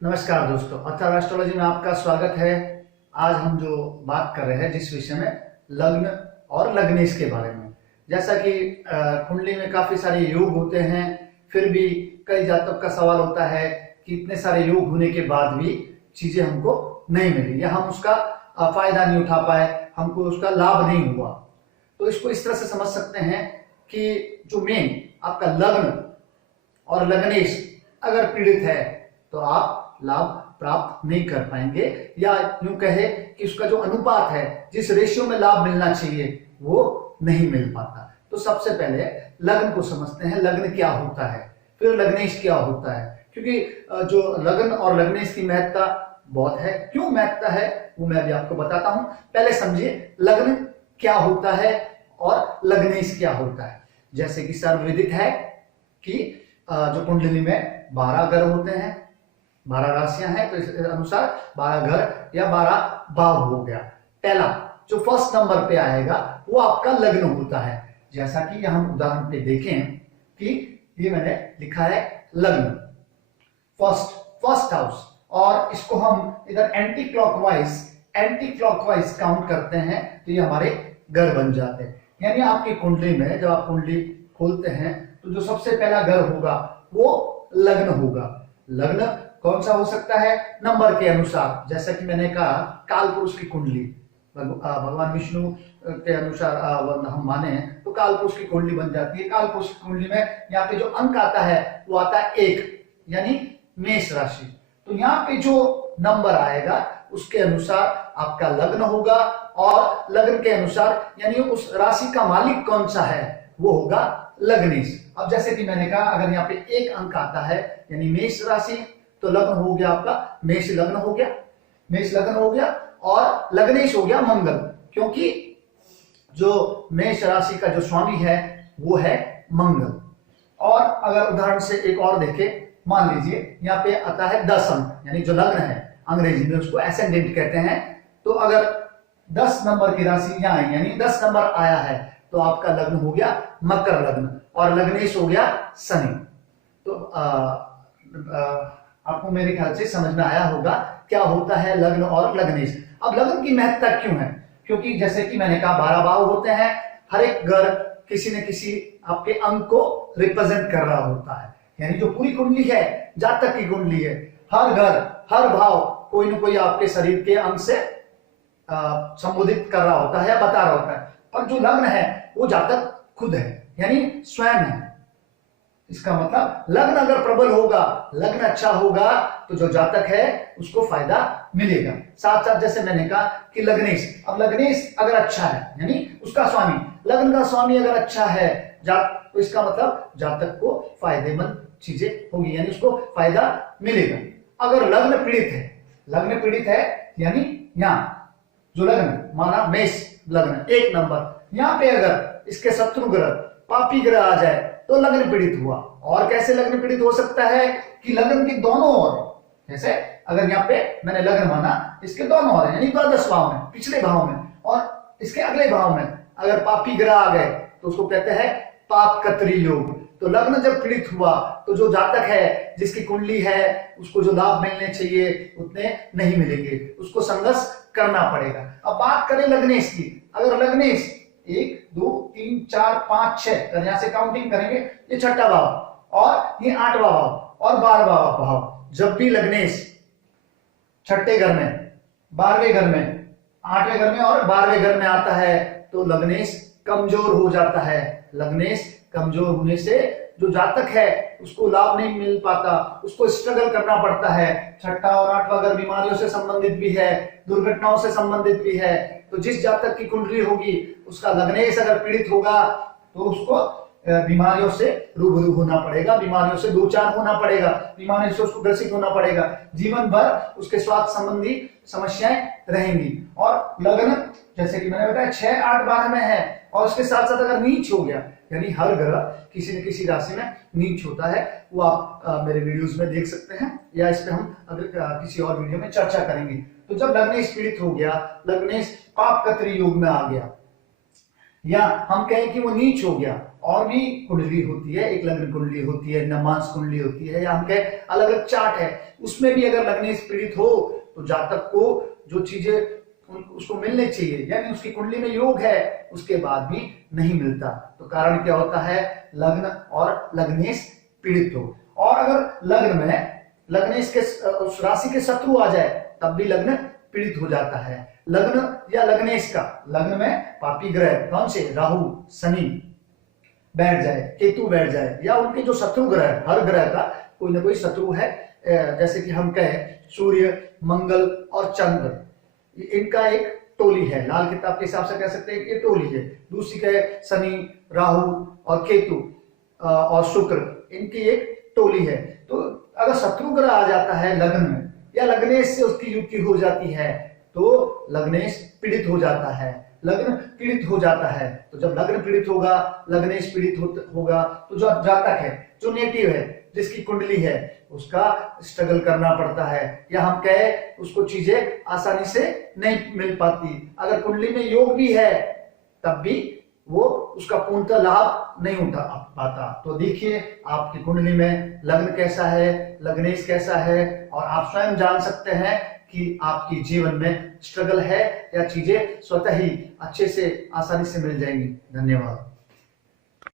नमस्कार दोस्तों, अथर्व एस्ट्रोलॉजी में आपका स्वागत है। आज हम जो बात कर रहे हैं जिस विषय में लग्न और लग्नेश के बारे में, जैसा कि कुंडली में काफी सारे योग होते हैं, फिर भी कई जातक का सवाल होता है कि इतने सारे योग होने के बाद भी चीजें हमको नहीं मिली या हम उसका फायदा नहीं उठा पाए, हमको उसका लाभ नहीं हुआ। तो इसको इस तरह से समझ सकते हैं कि जो मेन आपका लग्न और लग्नेश अगर पीड़ित है तो आप लाभ प्राप्त नहीं कर पाएंगे, या यूं कहे कि उसका जो अनुपात है, जिस रेशियो में लाभ मिलना चाहिए वो नहीं मिल पाता। तो सबसे पहले लग्न को समझते हैं, लग्न क्या होता है, फिर लग्नेश क्या होता है। क्योंकि जो लग्न और लग्नेश की महत्ता बहुत है। क्यों महत्ता है वो मैं अभी आपको बताता हूं। पहले समझिए लग्न क्या होता है और लग्नेश क्या होता है। जैसे कि सर्वविदित है कि जो कुंडली में 12 ग्रह होते हैं, 12 राशियां हैं, तो इस अनुसार 12 घर या 12 भाव हो गया। पहला जो फर्स्ट नंबर पे आएगा वो आपका लग्न होता है। जैसा कि यहां हम उदाहरण पे देखें कि ये मैंने लिखा है लग्न, फर्स्ट हाउस, और इसको हम इधर एंटी क्लॉकवाइज काउंट करते हैं तो ये हमारे घर बन जाते हैं। यानी आपकी कुंडली में जब आप कुंडली खोलते हैं तो जो सबसे पहला घर होगा वो लग्न होगा। लग्न कौन सा हो सकता है? नंबर के अनुसार। जैसा कि मैंने कहा काल पुरुष की कुंडली, भगवान विष्णु के अनुसार हम माने तो काल पुरुष की कुंडली बन जाती है। काल पुरुष की कुंडली में यहाँ पे जो अंक आता है वो आता है 1, यानी मेष राशि। तो यहाँ पे जो नंबर आएगा उसके अनुसार आपका लग्न होगा, और लग्न के अनुसार यानी उस राशि का मालिक कौन सा है वो होगा लग्नेश। अब जैसे कि मैंने कहा अगर यहाँ पे 1 अंक आता है यानी मेष राशि, तो लग्न हो गया आपका मेष लग्न हो गया, मेष लग्न हो गया, और लग्नेश हो गया मंगल, क्योंकि जो मेष राशि का जो स्वामी है वो है मंगल। और अगर उदाहरण से एक और देखें, मान लीजिए यहाँ पे आता है 10 अंक, यानी जो लग्न है अंग्रेजी में उसको एसेंडेंट कहते हैं। तो अगर 10 नंबर की राशि यहाँ आई यानी 10 नंबर आया है तो आपका लग्न हो गया मकर लग्न, और लग्नेश हो गया शनि। तो आपको मेरे ख्याल से समझ में आया होगा क्या होता है लग्न और लग्नेश। अब लग्न की महत्ता क्यों है? क्योंकि जैसे कि मैंने कहा 12 भाव होते हैं, हर एक घर किसी न किसी आपके अंक को रिप्रेजेंट कर रहा होता है। यानी जो पूरी कुंडली है, जातक की कुंडली है, हर घर हर भाव कोई न कोई आपके शरीर के अंग से संबोधित कर रहा होता है या बता रहा होता है। पर जो लग्न है वो जातक खुद है, यानी स्वयं है। इसका मतलब लग्न अगर प्रबल होगा, लग्न अच्छा होगा, तो जो जातक है उसको फायदा मिलेगा। साथ साथ जैसे मैंने कहा कि लग्नेश, अब लग्नेश अगर अच्छा है यानी उसका स्वामी, लग्न का स्वामी अगर अच्छा है तो इसका मतलब जातक को फायदेमंद चीजें होगी, यानी उसको फायदा मिलेगा। अगर लग्न पीड़ित है यानी यहाँ जो लग्न माना मेष लग्न 1 नंबर, यहाँ पे अगर इसके शत्रु ग्रह पापी ग्रह आ जाए तो लग्न पीड़ित हुआ। और कैसे लग्न पीड़ित हो सकता है कि लग्न के दोनों ओर, जैसे अगर यहाँ पे मैंने लग्न माना, इसके दोनों ओर यानी द्वादश भाव में, पिछले भाव में और इसके अगले भाव में अगर पापी ग्रह आ गए तो उसको कहते हैं पाप कतरी योग। तो लग्न जब पीड़ित हुआ तो जो जातक है, जिसकी कुंडली है, उसको जो लाभ मिलने चाहिए उतने नहीं मिलेंगे, उसको संघर्ष करना पड़ेगा। अब बात करें लग्नेश की। अगर लग्नेश 1 2 3 4 5 6 अगर यहां से काउंटिंग करेंगे, ये 6ठा भाव और ये 8वां भाव और 12वां भाव, जब भी लग्नेश 6ठे घर में, 12वें घर में, 8वें घर में और 12वें घर में आता है तो लग्नेश कमजोर हो जाता है। लग्नेश कमजोर होने से जो जातक है उसको लाभ नहीं मिल पाता, उसको स्ट्रगल करना पड़ता है। 6ठा और 8वां घर बीमारियों से संबंधित भी है, दुर्घटनाओं से संबंधित भी है। तो जिस जातक की कुंडली होगी उसका लग्नेश अगर पीड़ित होगा तो उसको बीमारियों से रूबरू होना पड़ेगा, बीमारियों से दो चार होना पड़ेगा, बीमारियों से उसको ग्रसित होना पड़ेगा, जीवन भर उसके स्वास्थ्य संबंधी समस्याएं रहेंगी। और लग्न जैसे कि मैंने बताया 6 8 12 में है, और उसके साथ साथ अगर नीच हो गया, यानी हर ग्रह किसी न किसी राशि में नीच होता है, वो आप मेरे वीडियोस में देख सकते हैं, या इस पे हम अगर किसी और वीडियो में चर्चा करेंगे। तो जब लग्नेश पीड़ित हो गया, लग्नेश पाप कतरी योग में आ गया, या हम कहें कि वो नीच हो गया, और भी कुंडली होती है, एक लग्न कुंडली होती है, नमांस कुंडली होती है, या हम कहें अलग अलग चार्ट है, उसमें भी अगर लग्नेश पीड़ित हो तो जातक को जो चीजें उसको मिलने चाहिए, यानी उसकी कुंडली में योग है, उसके बाद भी नहीं मिलता। तो कारण क्या होता है, लग्न और लग्नेश पीड़ित हो। और अगर लग्न में लग्नेश के उस राशि के शत्रु आ जाए तब भी लग्न पीड़ित हो जाता है। लग्न या लग्नेश का, लग्न में पापी ग्रह कौन से, राहु शनि बैठ जाए, केतु बैठ जाए, या उनके जो शत्रु ग्रह, हर ग्रह का कोई ना कोई शत्रु है, जैसे कि हम कहें सूर्य, मंगल और चंद्र, इनका एक टोली है, लाल किताब के हिसाब से कह सकते हैं कि ये टोली है। दूसरी कहे शनि, राहु और केतु और शुक्र, इनकी एक टोली है। तो अगर शत्रु ग्रह आ जाता है लग्न में, या लग्नेश से उसकी युति हो जाती है, तो लग्नेश पीड़ित हो जाता है, लग्न पीड़ित हो जाता है। तो जब लग्न पीड़ित होगा, लग्नेश पीड़ित होगा, तो जो जातक है, जो नेटिव है, जिसकी कुंडली है, उसका स्ट्रगल करना पड़ता है, या हम कहे उसको चीजें आसानी से नहीं मिल पाती। अगर कुंडली में योग भी है तब भी वो उसका पूर्णतः लाभ नहीं उठा पाता। तो देखिए आपकी कुंडली में लग्न कैसा है, लग्नेश कैसा है, और आप स्वयं जान सकते हैं कि आपकी जीवन में स्ट्रगल है या चीजें स्वतः ही अच्छे से आसानी से मिल जाएंगी। धन्यवाद।